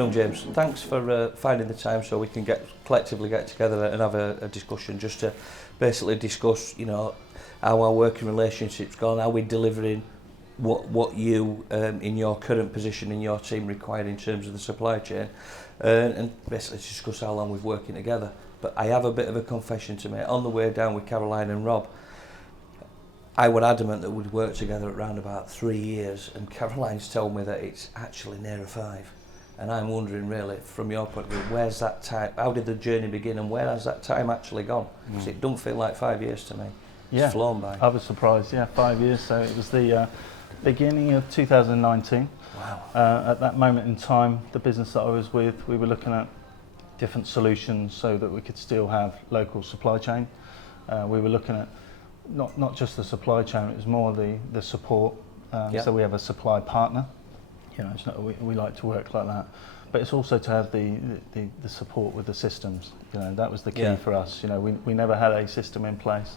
afternoon, James. Thanks for finding the time so we can collectively get together and have a discussion just to basically discuss, you know, how our working relationship's gone, how we're delivering what you in your current position in your team require in terms of the supply chain, and basically discuss how long we've working together. But I have a bit of a confession to make. On the way down with Caroline and Rob, I was adamant that we'd work together around about 3 years, and Caroline's told me that it's actually nearer 5. And I'm wondering, really, from your point of view, where's that time? How did the journey begin, and where has that time actually gone? Because it don't feel like 5 years to me. It's flown by. I was surprised. 5 years. So it was the beginning of 2019. Wow. At that moment in time, the business that I was with, we were looking at different solutions so that we could still have local supply chain. We were looking at not just the supply chain, it was more the support. So we have a supply partner. You know, it's not, we like to work like that, but it's also to have the support with the systems. You know, that was the key for us. You know, we never had a system in place.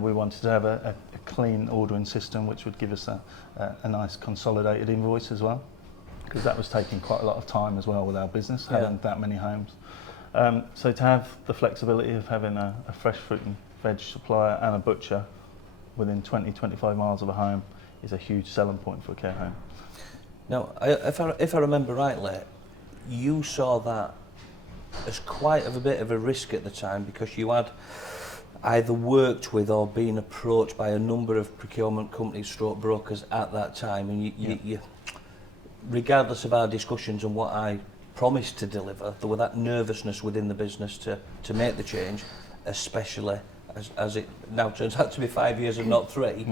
We wanted to have a clean ordering system, which would give us a nice consolidated invoice as well, because that was taking quite a lot of time as well with our business, having that many homes. So to have the flexibility of having a fresh fruit and veg supplier and a butcher within 20-25 miles of a home is a huge selling point for a care home. Now, if I remember rightly, you saw that as quite a bit of a risk at the time, because you had either worked with or been approached by a number of procurement companies, stroke brokers at that time, and you, regardless of our discussions and what I promised to deliver, there was that nervousness within the business to make the change, especially as it now turns out to be 5 years and not 3,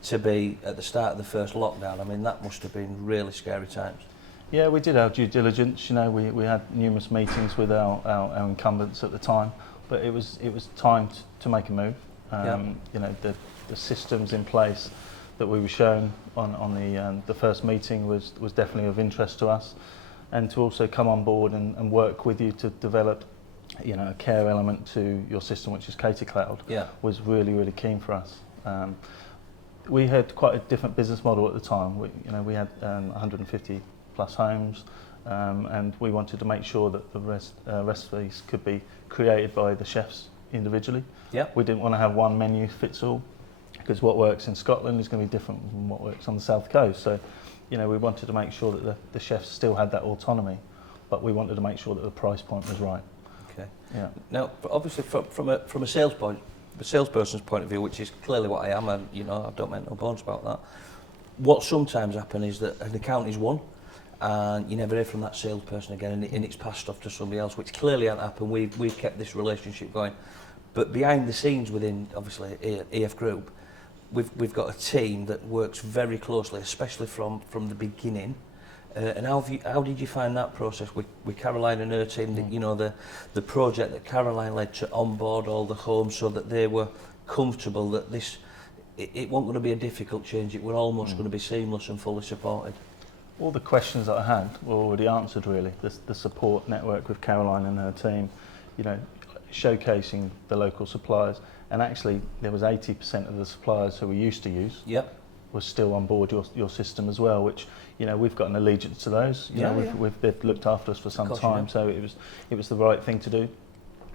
to be at the start of the first lockdown. I mean, that must have been really scary times. Yeah, we did our due diligence. You know, we had numerous meetings with our incumbents at the time, but it was time to make a move. You know, the systems in place that we were shown on the first meeting was definitely of interest to us, and to also come on board and work with you to develop, you know, a care element to your system, which is Cater Cloud, was really keen for us. We had quite a different business model at the time. We had 150 plus homes, and we wanted to make sure that the recipes could be created by the chefs individually. We didn't want to have one menu fits all, because what works in Scotland is going to be different from what works on the South Coast. So, you know, we wanted to make sure that the chefs still had that autonomy, but we wanted to make sure that the price point was right. Okay. Yeah. Now, obviously, from a salesperson's point of view, which is clearly what I am, and you know, I don't make no bones about that. What sometimes happens is that an account is won, and you never hear from that salesperson again, and it's passed off to somebody else, which clearly hasn't happened. We've kept this relationship going, but behind the scenes within obviously EF Group, we've got a team that works very closely, especially from the beginning. And how did you find that process with Caroline and her team? That, you know, the project that Caroline led to onboard all the homes so that they were comfortable that it wasn't going to be a difficult change. It was almost going to be seamless and fully supported. All the questions that I had were already answered, really. The support network with Caroline and her team, you know, showcasing the local suppliers, and actually there was 80% of the suppliers who we used to use was still on board your system as well, which, you know, we've got an allegiance to those. You know, they've looked after us for some time, so it was the right thing to do.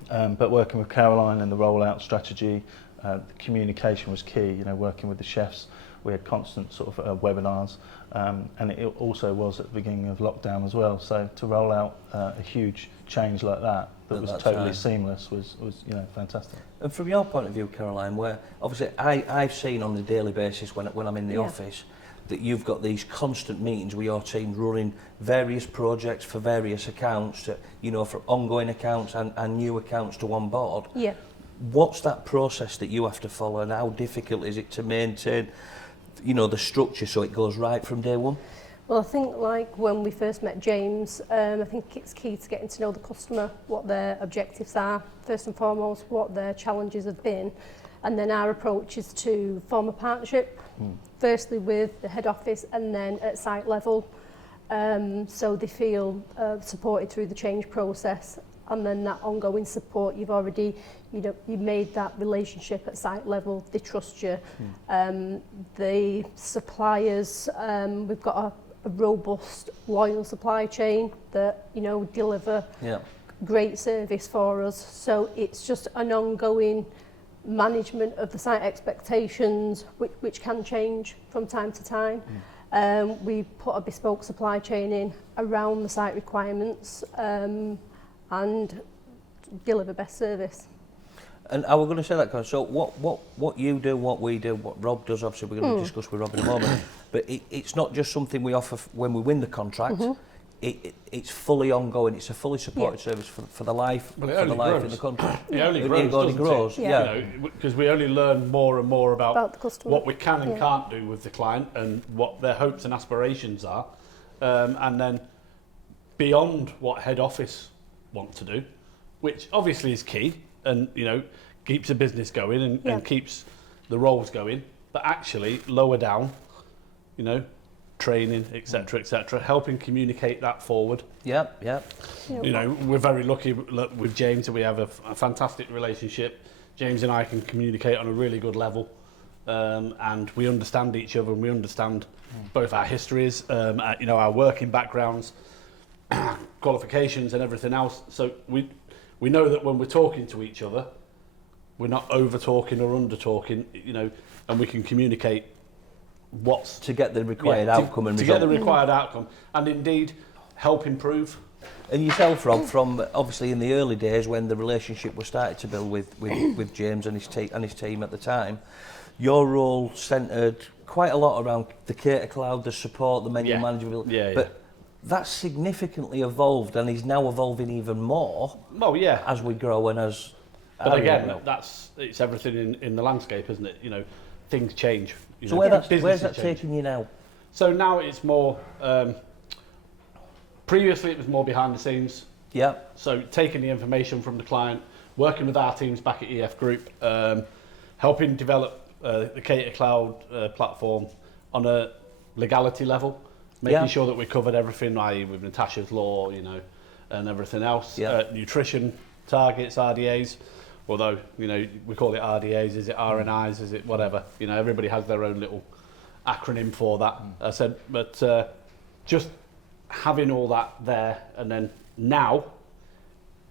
But working with Caroline and the rollout strategy, the communication was key. You know, working with the chefs, we had constant sort of webinars, and it also was at the beginning of lockdown as well. So to roll out a huge change like that was totally seamless was you know, fantastic. And from your point of view, Caroline, where obviously I've seen on a daily basis when I'm in the office that you've got these constant meetings with your team running various projects for various accounts, to, you know, from ongoing accounts and new accounts to on board. What's that process that you have to follow, and how difficult is it to maintain, you know, the structure so it goes right from day one? Well, I think like when we first met James, I think it's key to getting to know the customer, what their objectives are, first and foremost, what their challenges have been. And then our approach is to form a partnership, firstly with the head office and then at site level, so they feel supported through the change process. And then that ongoing support, you've already, you know, you made that relationship at site level, they trust you. The suppliers, we've got a robust, loyal supply chain that, you know, deliver great service for us. So it's just an ongoing management of the site expectations, which can change from time to time. We put a bespoke supply chain in around the site requirements and deliver best service. And I was going to say that, Colin, so what you do, what we do, what Rob does, obviously we're going to discuss with Rob in a moment, but it's not just something we offer when we win the contract. It's fully ongoing. It's a fully supported service for the life, in the country. It only grows, yeah. Because we only learn more and more about the customer. what we can and can't do with the client and what their hopes and aspirations are, and then beyond what head office want to do, which obviously is key, and you know keeps the business going and keeps the roles going, but actually lower down, you know, training, etc., helping communicate that forward. Yeah. You know, we're very lucky with James that we have a fantastic relationship. James and I can communicate on a really good level, and we understand each other, and we understand both our histories, you know, our working backgrounds, qualifications, and everything else. So we know that when we're talking to each other, we're not over talking or under talking, you know, and we can communicate what's to get the required outcome and to result. get the required outcome, and indeed help improve. And yourself, Rob, from obviously in the early days when the relationship was started to build with James and his team at the time, your role centred quite a lot around the Cater Cloud, the support, the menu management. But that's significantly evolved and is now evolving even more. Oh yeah. As we grow and as. But again, it's everything in the landscape, isn't it? You know, things change. You So know, where's that taking you now? So now it's more. Previously, it was more behind the scenes. Yeah. So taking the information from the client, working with our teams back at EF Group, helping develop the Cater Cloud platform on a legality level, making sure that we covered everything, i.e. with Natasha's law, you know, and everything else. Nutrition targets, RDAs. Although, you know, we call it RDAs, is it RNIs, is it whatever? You know, everybody has their own little acronym for that. I said, but just having all that there, and then now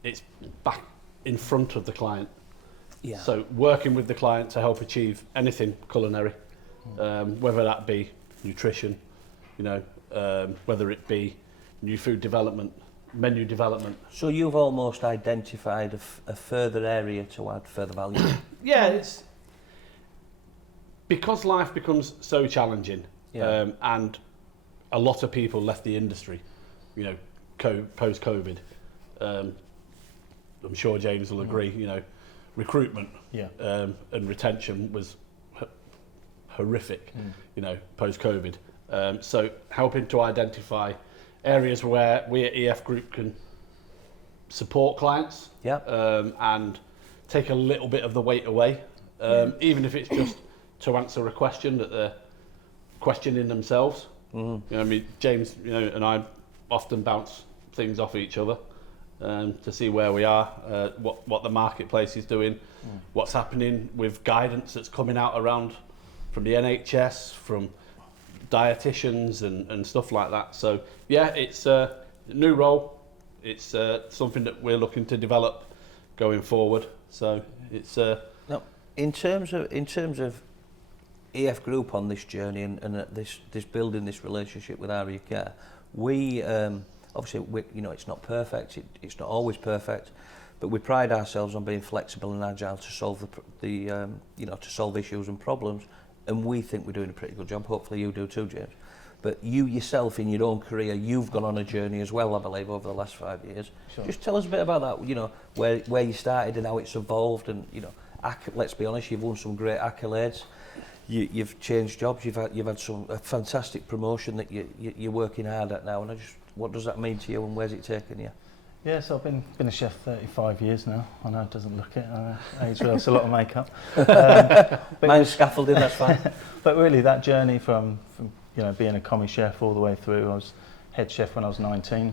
it's back in front of the client. Yeah. So working with the client to help achieve anything culinary, whether that be nutrition, you know, whether it be new food development, menu development. So you've almost identified a further area to add further value. Yeah, it's because life becomes so challenging, and a lot of people left the industry, you know, post-COVID. I'm sure James will agree, you know, recruitment and retention was horrific, you know, post-COVID. So helping to identify areas where we at EF Group can support clients and take a little bit of the weight away, even if it's just to answer a question that they're questioning themselves. You know, I mean, James, you know, and I often bounce things off each other to see where we are, what the marketplace is doing, what's happening with guidance that's coming out around from the NHS, from dietitians and stuff like that. So yeah, it's a new role. It's something that we're looking to develop going forward. So it's now in terms of EF Group on this journey and this building this relationship with Aria Care, we obviously you know it's not perfect. It's not always perfect, but we pride ourselves on being flexible and agile to solve the you know, to solve issues and problems. And we think we're doing a pretty good job. Hopefully you do too, James. But you yourself in your own career, you've gone on a journey as well, I believe, over the last 5 years. Sure. Just tell us a bit about that, you know, where you started and how it's evolved. And, you know, let's be honest, you've won some great accolades. You've changed jobs. You've had a fantastic promotion that you're working hard at now. And what does that mean to you and where's it taken you? Yeah, so I've been a chef 35 years now. I know it doesn't look it. Age well, it's a lot of makeup. Mine's scaffolding, that's fine. But really, that journey from you know being a commis chef all the way through. I was head chef when I was 19.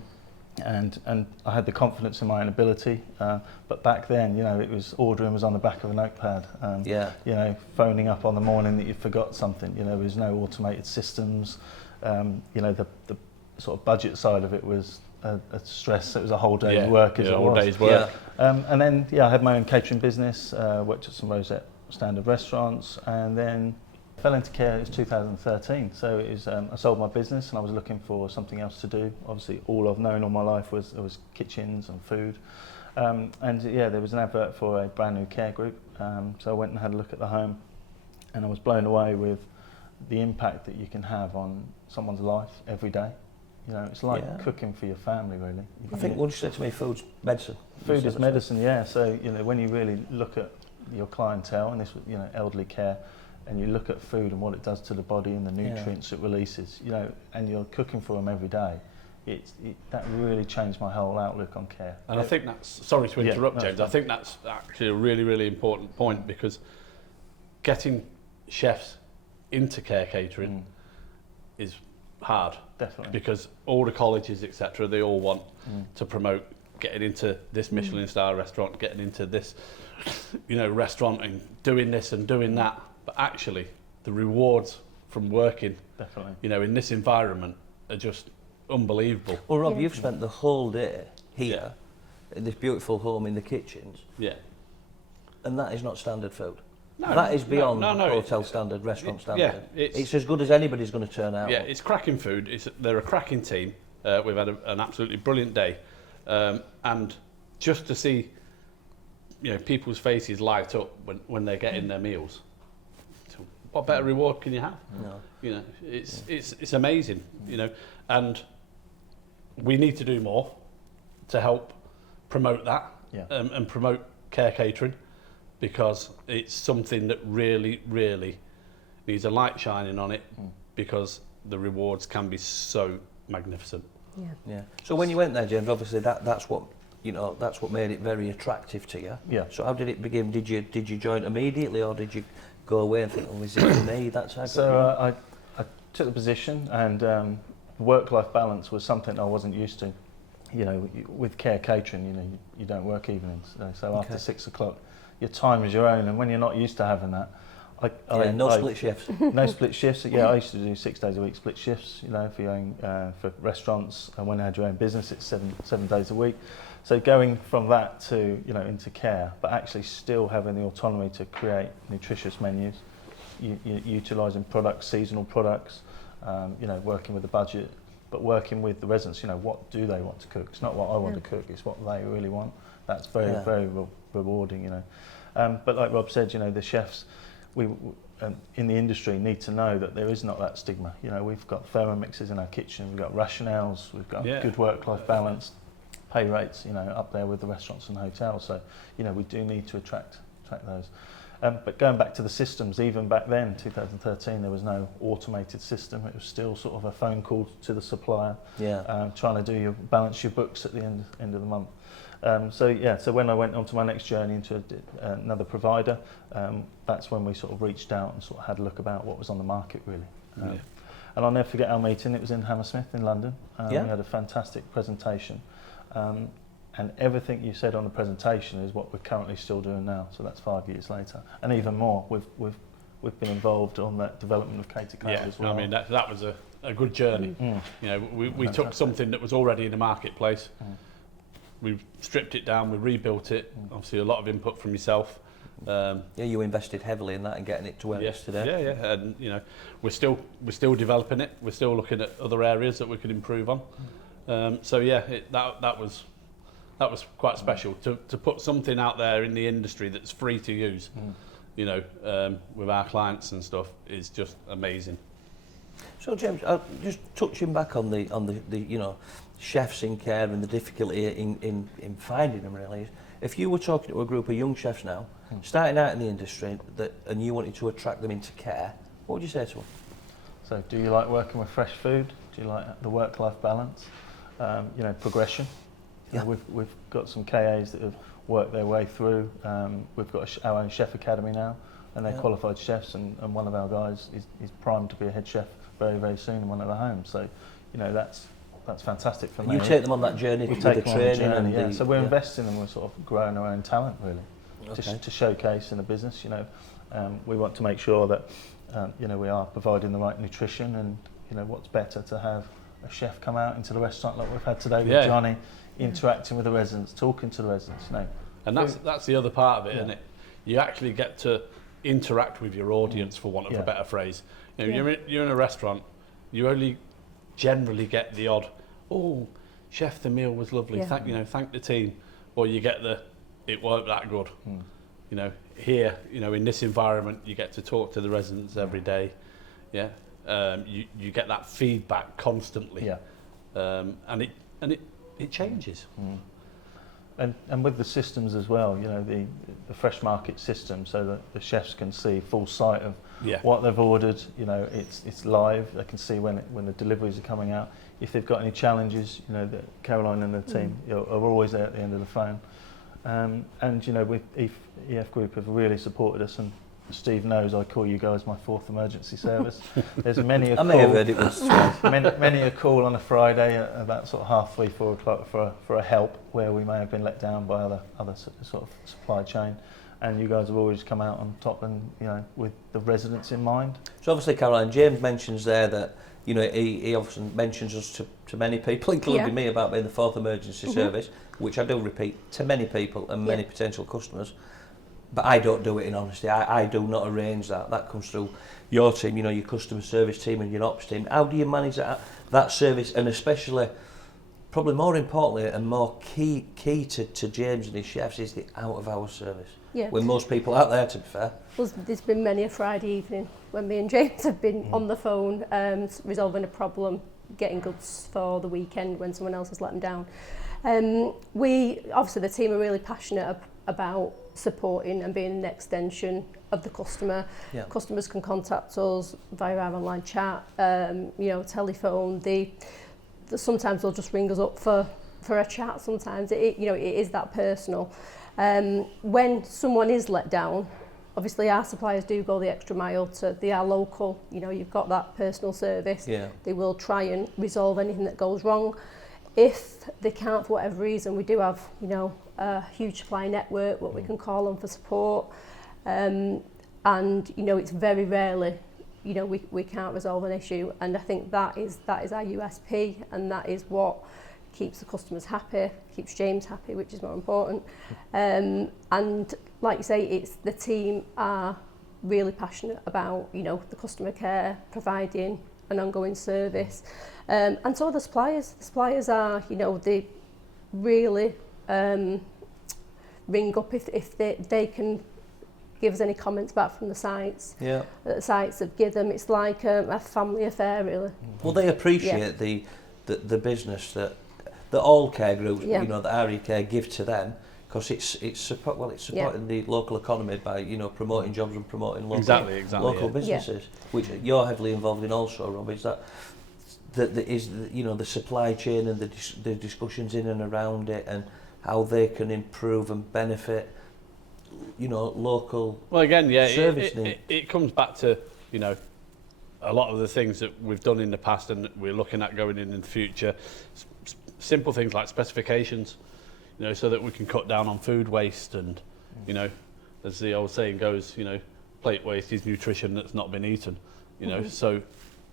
and I had the confidence in my own ability. But back then, you know, it was ordering was on the back of a notepad. Yeah. You know, phoning up on the morning that you forgot something. You know, there was no automated systems. You know, the sort of budget side of it was a stress. It was a whole day's work as it whole was. day's work. And then, I had my own catering business, worked at some Rosette standard restaurants, and then fell into care. It was 2013, so it was, I sold my business and I was looking for something else to do. Obviously, all I've known all my life was kitchens and food. There was an advert for a brand new care group, so I went and had a look at the home, and I was blown away with the impact that you can have on someone's life every day. You know, it's like cooking for your family, really. I think once you said to me, food's medicine. Food is medicine, yeah. So, you know, when you really look at your clientele, and this, you know, elderly care, and you look at food and what it does to the body and the nutrients it releases, you know, and you're cooking for them every day, that really changed my whole outlook on care. And I think that's, sorry to interrupt, James, I think that's actually a really, really important point, because getting chefs into care catering is hard. Definitely. Because all the colleges, etc., they all want to promote getting into this Michelin star restaurant, getting into this, you know, restaurant, and doing this and doing that. But actually, the rewards from working, you know, in this environment are just unbelievable. Well, Rob, you've spent the whole day here in this beautiful home in the kitchens. Yeah. And that is not standard food. No, that is beyond hotel standard, restaurant standard. Yeah, it's as good as anybody's going to turn out. Yeah, it's cracking food. They're a cracking team. We've had an absolutely brilliant day, and just to see, you know, people's faces light up when they're getting their meals. So what better reward can you have? No. You know, it's amazing. You know, and we need to do more to help promote that and promote care catering, because it's something that really, really needs a light shining on it, because the rewards can be so magnificent. Yeah. So when you went there, James, obviously that's what, you know, that's what made it very attractive to you. Yeah. So how did it begin? Did you join immediately, or did you go away and think, oh, is it for me? That type of thing? I took the position, and work-life balance was something I wasn't used to. You know, with care catering, you know, you don't work evenings. So after 6 o'clock, your time is your own, and when you're not used to having that, no split shifts. No split shifts. Yeah, I used to do 6 days a week split shifts. You know, for your own, for restaurants, and when I had your own business, it's seven days a week. So going from that to, you know, into care, but actually still having the autonomy to create nutritious menus, utilising products, seasonal products, you know, working with the budget, but working with the residents. You know, what do they want to cook? It's not what I want to cook; it's what they really want. That's very, very rewarding. You know, but like Rob said, you know, the chefs, we in the industry need to know that there is not that stigma. You know, we've got thermomixes in our kitchen, we've got rationales, we've got good work-life balance, pay rates, you know, up there with the restaurants and hotels. So, you know, we do need to attract those. But going back to the systems, even back then, 2013, there was no automated system. It was still sort of a phone call to the supplier, trying to balance your books at the end of the month. So when I went on to my next journey into another provider, that's when we sort of reached out and sort of had a look about what was on the market, really. And I'll never forget our meeting. It was in Hammersmith in London. We had a fantastic presentation. And everything you said on the presentation is what we're currently still doing now. So that's 5 years later, and even more. We've been involved on that development of Cater Cloud as well. I mean that was a good journey. You know, we took something that was already in the marketplace. We've stripped it down, we rebuilt it. Obviously, a lot of input from yourself. You invested heavily in that and getting it to where it is today. Yeah, and you know, we're still developing it. We're still looking at other areas that we could improve on. That was quite special to put something out there in the industry that's free to use. You know, with our clients and stuff, is just amazing. So James, just touching back on the you know, chefs in care and the difficulty in finding them, really. If you were talking to a group of young chefs now, starting out in the industry, and you wanted to attract them into care, what would you say to them? So, do you like working with fresh food? Do you like the work-life balance? You know, progression. Yeah. We've got some KAs that have worked their way through. We've got our own chef academy now, and they're qualified chefs, and one of our guys is primed to be a head chef very, very soon in one of the homes. So, you know, that's that's fantastic for And me. you take them on that journey We with take the them on the training journey, and yeah. So we're yeah. investing and we're sort of growing our own talent really Okay. to showcase in the business. You know, we want to make sure that you know, we are providing the right nutrition, and you know, what's better to have a chef come out into the restaurant like we've had today with Yeah. Johnny, interacting with the residents, talking to the residents. You know, And that's the other part of it, Yeah. isn't it? You actually get to interact with your audience, for want of Yeah. a better phrase. You know, Yeah. you're in a restaurant, you only generally get the odd, oh, chef, the meal was lovely. Yeah. Thank the team. Or you get the, it weren't that good. You know, here, you know, in this environment, you get to talk to the residents every day. Yeah, you get that feedback constantly. yeah. And it changes. And with the systems as well, you know, the fresh market system, so that the chefs can see full sight of Yeah. what they've ordered. You know, it's live. They can see when the deliveries are coming out. If they've got any challenges, you know, that Caroline and the team are always there at the end of the phone. And you know, with EF Group have really supported us, and Steve knows I call you guys my fourth emergency service. There's many a I call. may have heard it once. many a call on a Friday at about sort of 3:30, 4 o'clock for a help where we may have been let down by other sort of supply chain, and you guys have always come out on top, and you know, with the residents in mind. So obviously, Caroline, James mentions there that, you know, he often mentions us to many people, including Yeah. me, about being the fourth emergency service, which I do repeat to many people and many Yeah. potential customers. But I don't do it in honesty. I do not arrange that. That comes through your team, you know, your customer service team and your ops team. How do you manage that service, and especially, probably more importantly and more key to James and his chefs, is the out of hours service. Yeah. When most people out there, to be fair. There's been many a Friday evening when me and James have been on the phone resolving a problem, getting goods for the weekend when someone else has let them down. Obviously the team are really passionate about supporting and being an extension of the customer. Yeah. Customers can contact us via our online chat, you know, telephone. Sometimes they'll just ring us up for a chat. Sometimes it is that personal. When someone is let down, obviously our suppliers do go the extra mile. They are local. You know, you've got that personal service. Yeah. They will try and resolve anything that goes wrong. If they can't for whatever reason, we do have, you know, a huge supply network, what we can call on for support. And, you know, it's very rarely, you know, we can't resolve an issue. And I think that is our USP, and that is what keeps the customers happy, keeps James happy, which is more important. And like you say, it's the team are really passionate about, you know, the customer care, providing an ongoing service. And so the suppliers. The suppliers are, you know, they really ring up if they can give us any comments back from the sites. Yeah. That the sites have given them. It's like a family affair, really. Well, they appreciate the business that all care groups, Yeah. you know, that Aria Care give to them, because it's supporting the local economy by, you know, promoting jobs and promoting local Exactly, local yeah. businesses, which you're heavily involved in also, Rob. Is that you know, the supply chain and the discussions in and around it, and how they can improve and benefit, you know, local. Well, again, yeah, service it comes back to, you know, a lot of the things that we've done in the past and that we're looking at going in the future. Simple things like specifications, you know, so that we can cut down on food waste, and, you know, as the old saying goes, you know, plate waste is nutrition that's not been eaten, you know. So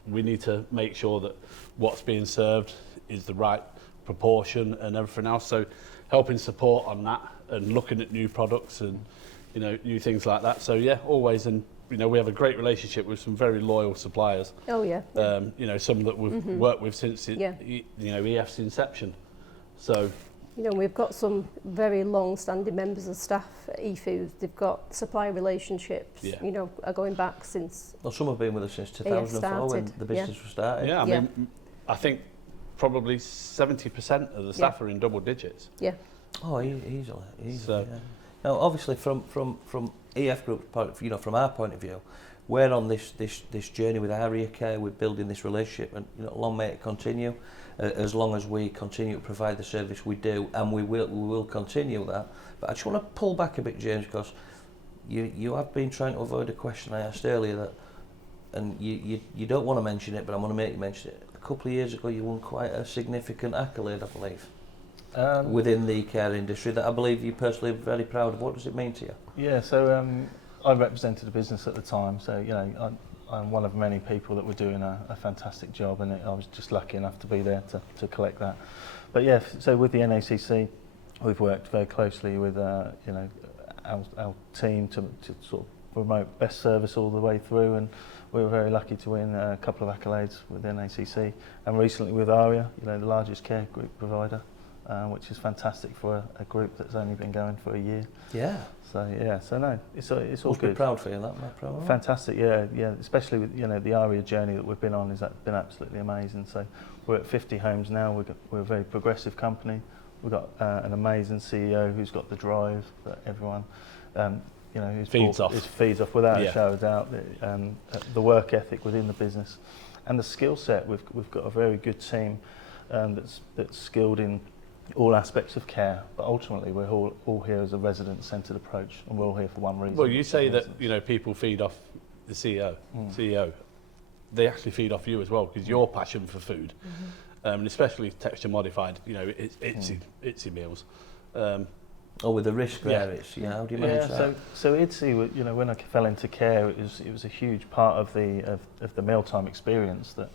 we need to make sure that what's being served is the right proportion and everything else. So helping support on that and looking at new products and, you know, new things like that. So yeah, always. And, you know, we have a great relationship with some very loyal suppliers. Oh yeah. You know, some that we've worked with since Yeah. you know, EF's inception. So You know, we've got some very long-standing members of staff at eFoods. They've got supply relationships, Yeah. you know, are going back since. Well, some have been with us since 2004 when started, the business was started. yeah, I Yeah. mean, I think probably 70% of the staff are in double digits. Yeah. Oh, easily. So- Yeah. Now, obviously, from EF Group's point, you know, from our point of view, we're on this journey with Aria Care. We're building this relationship, and, you know, long may it continue. As long as we continue to provide the service we do, and we will continue that. But I just want to pull back a bit, James, because you have been trying to avoid a question I asked earlier, that and you don't want to mention it, but I'm going to make you mention it. A couple of years ago, you won quite a significant accolade, I believe, within the care industry that I believe you personally are very proud of. What does it mean to you? Yeah, so I represented a business at the time, so you know I'm one of many people that were doing a fantastic job, and I was just lucky enough to be there to collect that. But yeah, so with the NACC, we've worked very closely with you know our team to sort of promote best service all the way through, and we were very lucky to win a couple of accolades with the NACC, and recently with Aria, you know, the largest care group provider, which is fantastic for a group that's only been going for a year. Yeah. So yeah, so no, it's all Must good. be proud for you, that, my proud. Fantastic, yeah, especially with, you know, the Aria journey that we've been on has been absolutely amazing. So we're at 50 homes now. We're a very progressive company. We've got an amazing CEO who's got the drive that everyone, you know, feeds off without a shadow of doubt. The work ethic within the business, and the skill set. We've got a very good team that's skilled in all aspects of care, but ultimately we're all here as a resident-centred approach, and we're all here for one reason. Well, you say that, you know, people feed off the CEO. They actually feed off you as well, because your passion for food, and especially texture modified, you know, it's itsy meals. With the risk there, it's, how do you manage that? So ITSY, you know, when I fell into care, it was a huge part of the mealtime experience, that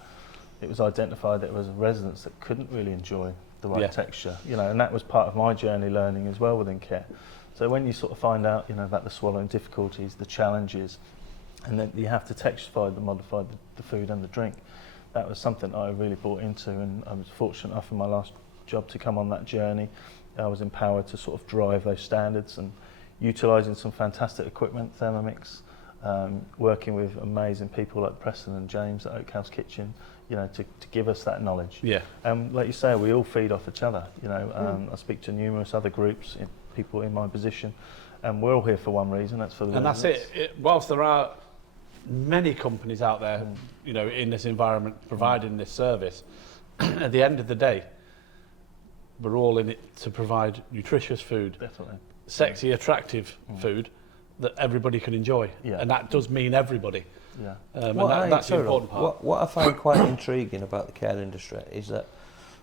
it was identified that there was residents that couldn't really enjoy the right texture, you know, and that was part of my journey learning as well within care. So when you sort of find out, you know, about the swallowing difficulties, the challenges, and then you have to texturify, modify the food and the drink, that was something I really bought into, and I was fortunate enough in my last job to come on that journey. I was empowered to sort of drive those standards, and utilising some fantastic equipment, Thermomix, working with amazing people like Preston and James at Oak House Kitchen, you know, to give us that knowledge. Yeah. And like you say, we all feed off each other. You know, I speak to numerous other groups, people in my position, and we're all here for one reason. That's for the and residents. That's it. Whilst there are many companies out there, you know, in this environment providing this service, at the end of the day, we're all in it to provide nutritious food, definitely, sexy, attractive food that everybody can enjoy, and that does mean everybody. Yeah. And that's the important part. What I find quite intriguing about the care industry is that,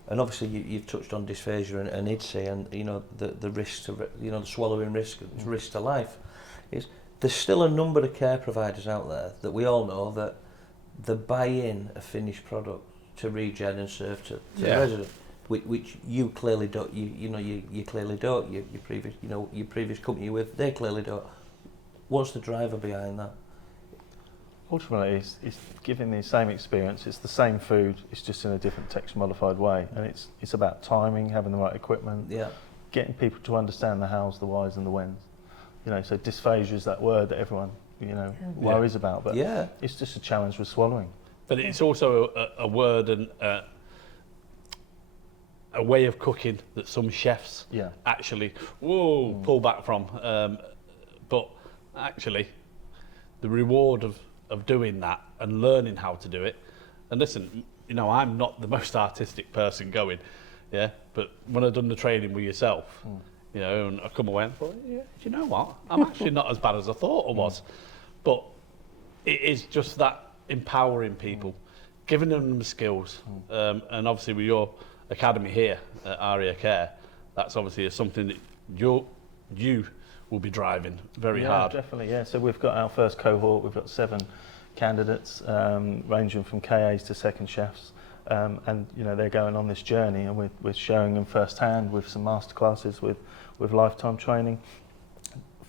and obviously you've touched on dysphagia and IDSI, and you know the risk to, you know, the swallowing risk to life, is there's still a number of care providers out there that we all know that they buy in a finished product to regen and serve to the resident, which you clearly don't. You clearly don't. Your previous company you're with, they clearly don't. What's the driver behind that? Ultimately, it's giving the same experience. It's the same food. It's just in a different texture modified way, and it's about timing, having the right equipment, getting people to understand the hows, the whys, and the whens. You know, so dysphagia is that word that everyone, you know, worries about, but it's just a challenge with swallowing. But it's also a word and a way of cooking that some chefs actually pull back from. But actually, the reward of doing that and learning how to do it, and listen, you know, I'm not the most artistic person going, but when I've done the training with yourself, you know, and I come away and thought, do you know what? I'm actually not as bad as I thought I was. But it is just that empowering people, giving them the skills, and obviously with your academy here at Aria Care, that's obviously something that you will be driving very hard. Definitely, yeah. So we've got our first cohort. We've got 7 candidates, ranging from KAs to second chefs, and you know, they're going on this journey, and we're showing them firsthand with some masterclasses, with lifetime training.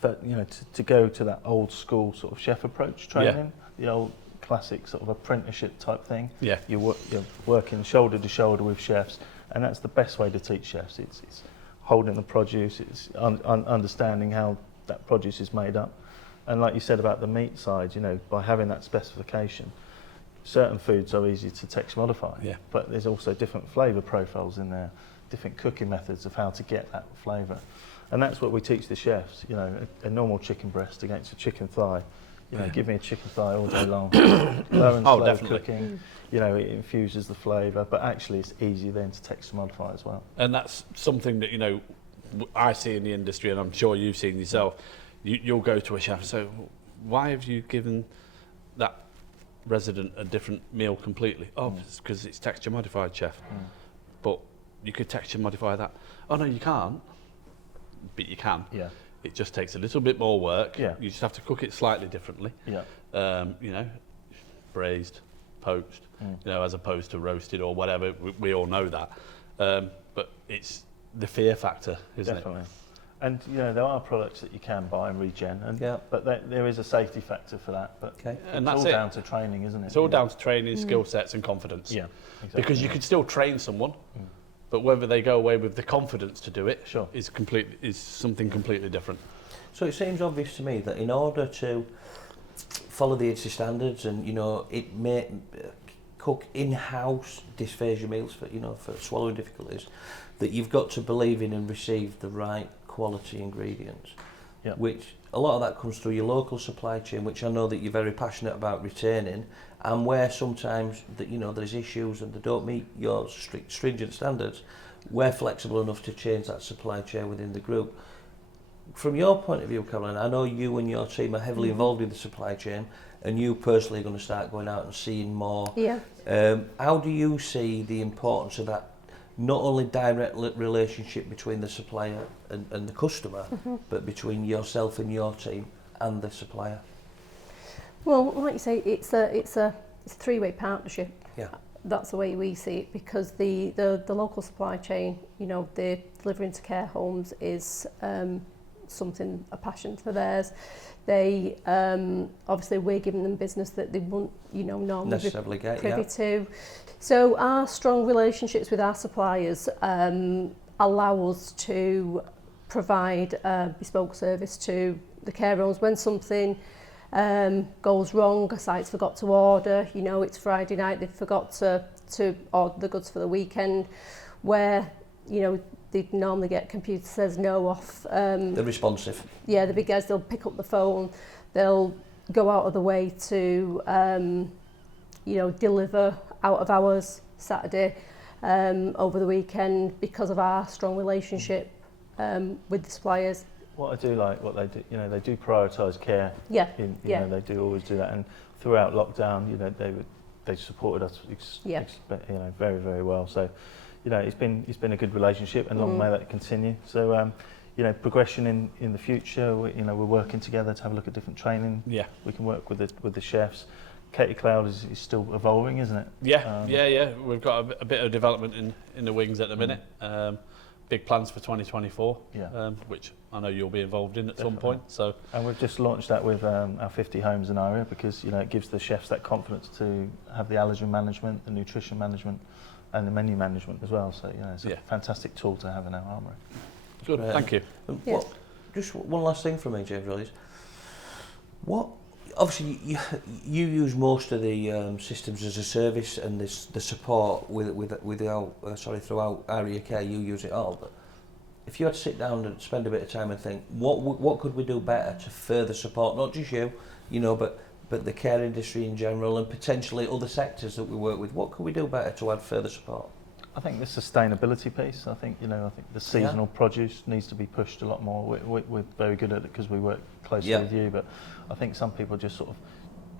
But you know, to go to that old school sort of chef approach training, the old classic sort of apprenticeship type thing. Yeah. You're working shoulder to shoulder with chefs, and that's the best way to teach chefs. It's holding the produce, it's understanding how that produce is made up. And like you said about the meat side, you know, by having that specification, certain foods are easy to texture modify, but there's also different flavour profiles in there, different cooking methods of how to get that flavour. And that's what we teach the chefs, you know, a normal chicken breast against a chicken thigh. You know, give me a chicken thigh all day long. Low and slow cooking, you know, it infuses the flavour, but actually it's easy then to texture modify as well. And that's something that, you know, I see in the industry, and I'm sure you've seen yourself. You'll go to a chef and say, why have you given that resident a different meal completely. Oh, it's because it's texture modified, chef. But you could texture modify that. Oh no, you can't. But you can. Yeah. It just takes a little bit more work. Yeah. You just have to cook it slightly differently. Yeah. You know, braised, poached, you know, as opposed to roasted or whatever. We all know that. But it's the fear factor, isn't Definitely. it? And you know, there are products that you can buy and regen, and but there is a safety factor for that. But Okay. And it's that's all it. down to training, isn't it? It's all down to training, skill sets and confidence. Yeah, exactly. Because you could still train someone, but whether they go away with the confidence to do it Sure. is something completely different. So it seems obvious to me that in order to follow the ITSE standards and, you know, it may cook in-house dysphagia meals for, you know, for swallowing difficulties, that you've got to believe in and receive the right quality ingredients. Yeah. Which a lot of that comes through your local supply chain, which I know that you're very passionate about retaining, and where sometimes that, you know, there's issues and they don't meet your stringent standards, we're flexible enough to change that supply chain within the group. From your point of view, Caroline, I know you and your team are heavily involved in the supply chain, and you personally are going to start going out and seeing more. Yeah. How do you see the importance of that, not only direct relationship between the supplier and the customer, but between yourself and your team and the supplier? Well, like you say, it's a three-way partnership. Yeah. That's the way we see it, because the local supply chain, you know, the delivering to care homes is something, a passion for theirs. They obviously we're giving them business that they wouldn't, you know, normally Necessarily be get, privy to. So our strong relationships with our suppliers allow us to provide a bespoke service to the care homes when something goes wrong. A site's forgot to order, you know, it's Friday night, they've forgot to order the goods for the weekend, where, you know, they'd normally get computer says no off. They're responsive. Yeah, the big guys, they'll pick up the phone, they'll go out of the way to, you know, deliver out of hours Saturday, over the weekend, because of our strong relationship with the suppliers. What I do like, what they do, you know, they do prioritise care. Yeah, You yeah. know, they do always do that, and throughout lockdown, you know, they supported us, you know, very, very well. So, you know, it's been a good relationship, and long may that continue. So, you know, progression in the future. You know, we're working together to have a look at different training. Yeah. We can work with the chefs. Katie Cloud is still evolving, isn't it? Yeah, yeah. We've got a bit of development in the wings at the minute. Big plans for 2024, which I know you'll be involved in at some point. So, and we've just launched that with our 50 homes in Aria, because, you know, it gives the chefs that confidence to have the allergen management, the nutrition management, and the menu management as well. So, you know, it's a fantastic tool to have in our armoury. good, thank you. What, just one last thing from me, James, really, is what, obviously you use most of the systems as a service, and the support throughout Aria Care, you use it all. But if you had to sit down and spend a bit of time and think, what could we do better to further support not just you, you know, but the care industry in general, and potentially other sectors that we work with, what could we do better to add further support? I think the sustainability piece. I think the seasonal produce needs to be pushed a lot more. We're very good at it because we work closely with you, but I think some people just sort of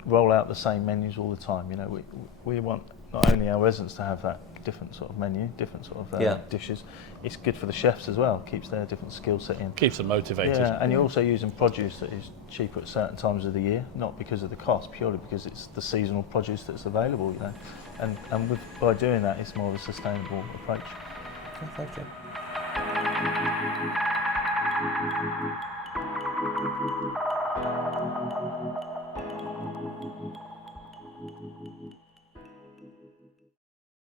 roll out the same menus all the time. You know, we want not only our residents to have that different sort of menu, different sort of dishes. It's good for the chefs as well. Keeps their different skill set in. Keeps them motivated. Yeah, and you're also using produce that is cheaper at certain times of the year, not because of the cost, purely because it's the seasonal produce that's available. You know, and by doing that, it's more of a sustainable approach. Thanks, Jim.